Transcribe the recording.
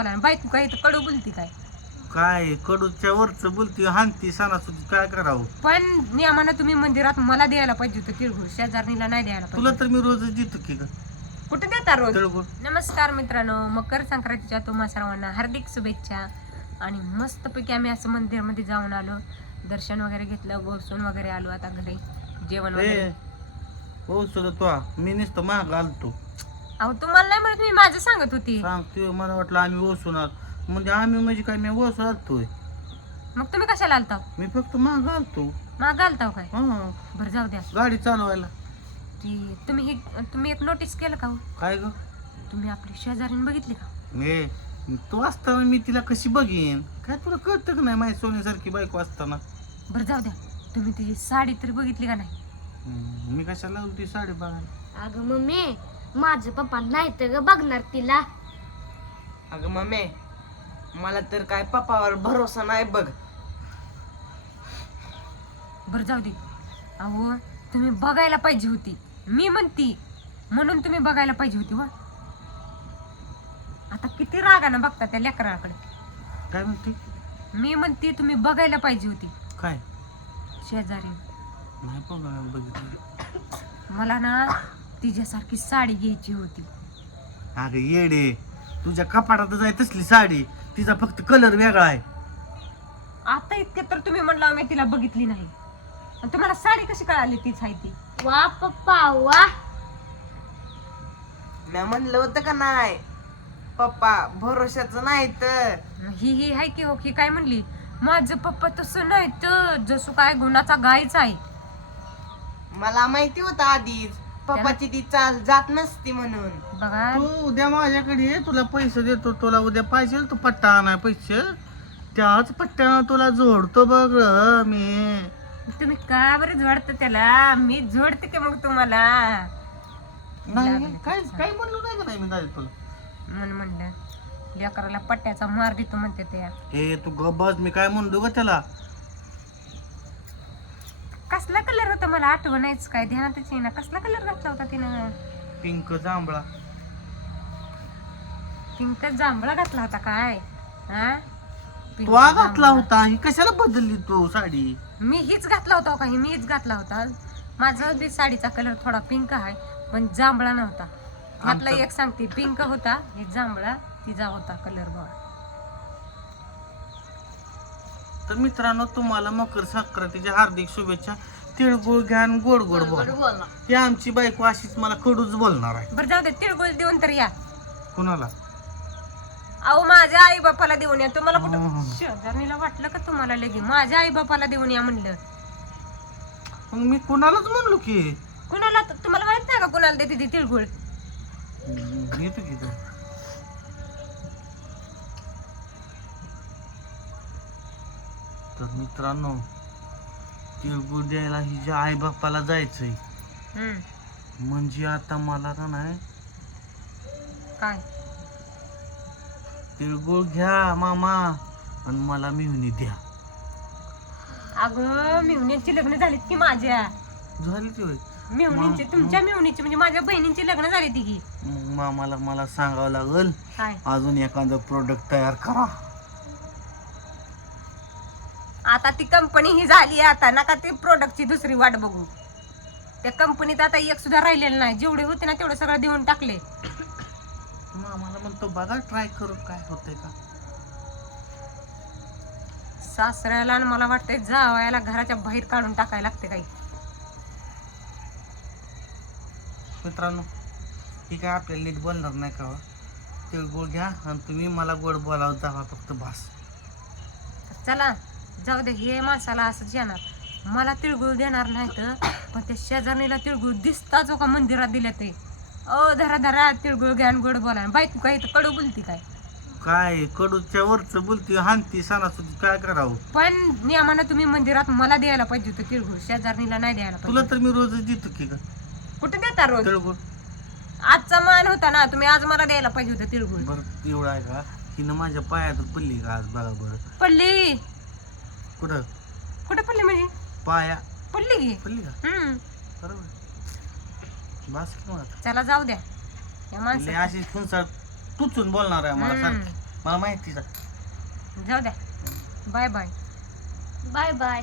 बायको काय तर कडू बोलती काय? काय कडूच्या वरच बोलती हानती सणासुदी काय करावं. पण नियमानं तुम्ही मंदिरात मला द्यायला पाहिजे होतं तिळगुळ, शेजारणीला नाही द्यायला तुला पाहिजे. तर मी रोजच देतो की ग कुठे देता रोज? तिळगुळ. नमस्कार मित्रांनो, मकर संक्रांतीच्या तुम्हा सर्वांना हार्दिक शुभेच्छा. आणि मस्तपैकी आम्ही असं मंदिरमध्ये जाऊन आलो, दर्शन वगैरे घेतलं, बसून वगैरे आलो आता घरी जेवण वगैरे. हो सुद्धा तो मी नुसतं महाग आलतो अहो तुम्हाला नाही म्हणत, मी माझं सांगत होती. सांगतोय. मला वाटलं आम्ही ओसूनार म्हणजे आम्ही म्हणजे काय मी ओसून आलतोय. मग तुम्ही कशाला आलता? मी फक्त महाग आलतो. मागं आलता काय? हा बरं जाऊ द्या. गाडी चालवायला. ती तुम्ही एक नोटीस केलं का हो? काय ग तुम्ही आपली शेजारीन बघितली का? ए तू असताना मी तिला कशी बघीन? काय तुला कळतं का नाही माझी सोन्यासारखी बायको असताना? बरं जाऊ द्या, तुम्ही तिची साडी तरी बघितली का नाही? मी कशाला लावली ती साडी बघायला? अगं मम्मी, माझं पप्पा नाही तर ग बघणार तिला. अगं मम्मी, मला तर काय पप्पावर भरोसा नाही बघ. बरं जाऊ दे. अहो तुम्ही बघायला पाहिजे होती, मी म्हणती म्हणून तुम्ही बघायला पाहिजे होती. वा आता किती रागानं बघता त्या लेकराकडे. काय म्हणते? मी म्हणते तुम्ही बघायला पाहिजे होती काय शेजारी. नाही बघितलं. मला ना तिच्यासारखी साडी घ्यायची होती. अगं येडे, तुझ्या कपाटातच आहे तसली साडी, तिचा फक्त कलर वेगळा आहे. आता इतके तर तुम्ही म्हणला मी तिला बघितली नाही, आणि तुम्हाला साडी कशी कळाली तीच आहे ती? वा पप्पा वा. मी म्हणलं होतं का नाही, पप्पा भरोशाचं नाही तर. ही आहे की हो की काय म्हणली, माझं पप्पा तसं नाही तर जसं काय गुणाचा गायच आहे. मला माहिती होतं आधीच पप्पाची ती चाल जात नसती म्हणून. बघा तू उद्या माझ्याकडे ये, तुला पैसे देतो. तुला उद्या पाहिजे तू पट्टा आणाय पैसे, त्याच पट्ट्यानं तुला जोडतो बघ मी. तुम्ही का बरं जोडता त्याला? मी जोडते की मग तुम्हाला. नाही काय काय म्हणलो नाही का नाही मी दादा तुला. म्हणलं लेकराला पट्ट्याचा मार देतो म्हणते त्या. ए तू गब्बाज, मी काय म्हणलो ग त्याला? कसला कलर होता मला आठवणच काय ध्यानातच येईना. कसला कलर घातला होता तिनं? पिंक जांभळा. पिंक जांभळा घातला होता काय? हा पिंक तू घातला जांभळा. होता, ही कशाला बदलली तू साडी? मी हीच घातला होता काही, मीच घातला होता. माझा बी साडीचा कलर थोडा पिंक आहे, पण जांभळा नव्हता. घातला एक सांगते, पिंक होता, हे जांभळा तिचा होता कलर बघा. तर मित्रांनो, तुम्हाला मकर संक्रांतीच्या हार्दिक शुभेच्छा. तिळगुळ घ्या आणि गोड गोड बोला. ती आमची बायको अशीच मला कडूच बोलणार आहे. बरं जाऊ दे, तिळगुळ देऊन तर या. कुणाला? अहो माझ्या आई बापाला देऊन या. तुम्हाला कुठं शेजारणीला वाटलं का तुम्हाला लगे माझ्या आई बापाला देऊन या म्हणलं? मग मी कुणालाच म्हणलो की कुणाला? तुम्हाला माहित नाही का कुणाला देते ती तिळगुळ? येतो की तू. तर मित्रांनो, तिळगुळ द्यायला हिच्या आई बापाला जायचंय. म्हणजे आता मला का नाही काय तिळगुळ घ्या मामा आणि मला मिळून द्या. अगं मिवणींची लग्न झालीत की माझ्या. झाली ती होय. मिवणींची, तुमच्या मिवणीची म्हणजे माझ्या बहिणींची लग्न झाली ती की. मग मामाला मला सांगावं लागल काय अजून एखादं प्रोडक्ट तयार करा. आता ती कंपनी ही झाली, आता नका ती प्रोडक्टची दुसरी वाट बघू. त्या कंपनीत आता एक सुद्धा राहिलेलं नाही. जेवढे होते ना तेवढे सगळं देऊन टाकले. मामाला म्हणतो बघा ट्राय करू काय होतंय का. सासऱ्याला आणि मला वाटतंय जावयाला घराच्या बाहेर काढून टाकायला लागते काही. मित्रांनो, ही काय आपल्याला नीट बोलणार नाही का? तिळगुळ घ्या आणि तुम्ही मला गोड बोलावं जावा फक्त बस. चला जाऊ दे, हे माणसाला असंच येणार. मला तिळगुळ देणार नाही तर, पण त्या शेजारणीला तिळगुळ दिसताच का मंदिरात दिले ते. ओ धरा धरा तिळगुळ घ्या आणि गोड बोला. बायको काय तर कडू बोलती काय? काय कडूच्या वरच बोलती हानती सणासुदी काय करावं. पण नियमानं तुम्ही मंदिरात मला द्यायला पाहिजे होतं तिळगुळ, शेजारणीला नाही द्यायला तुला पाहिजे. तर मी रोजच देतो की का कुठे देता रोज? तिळगुळ? आजचा मान होता ना, तुम्ही आज मला द्यायला पाहिजे होतं तिळगुळ. बरं एवढं आहे का? हिनं माझ्या पायात पडली का आज बघा बरं. पडली? कुठं कुठे पडली म्हणजे? पाया पडली की. पडली का? बरोबर. बस की मग. चला जाऊ द्या या लय माणसं. अशी फुंसाळ टुचून बोलणार आहे मला सारखी. मला माहितीच आहे. जाऊ द्या. Bye bye. Bye bye.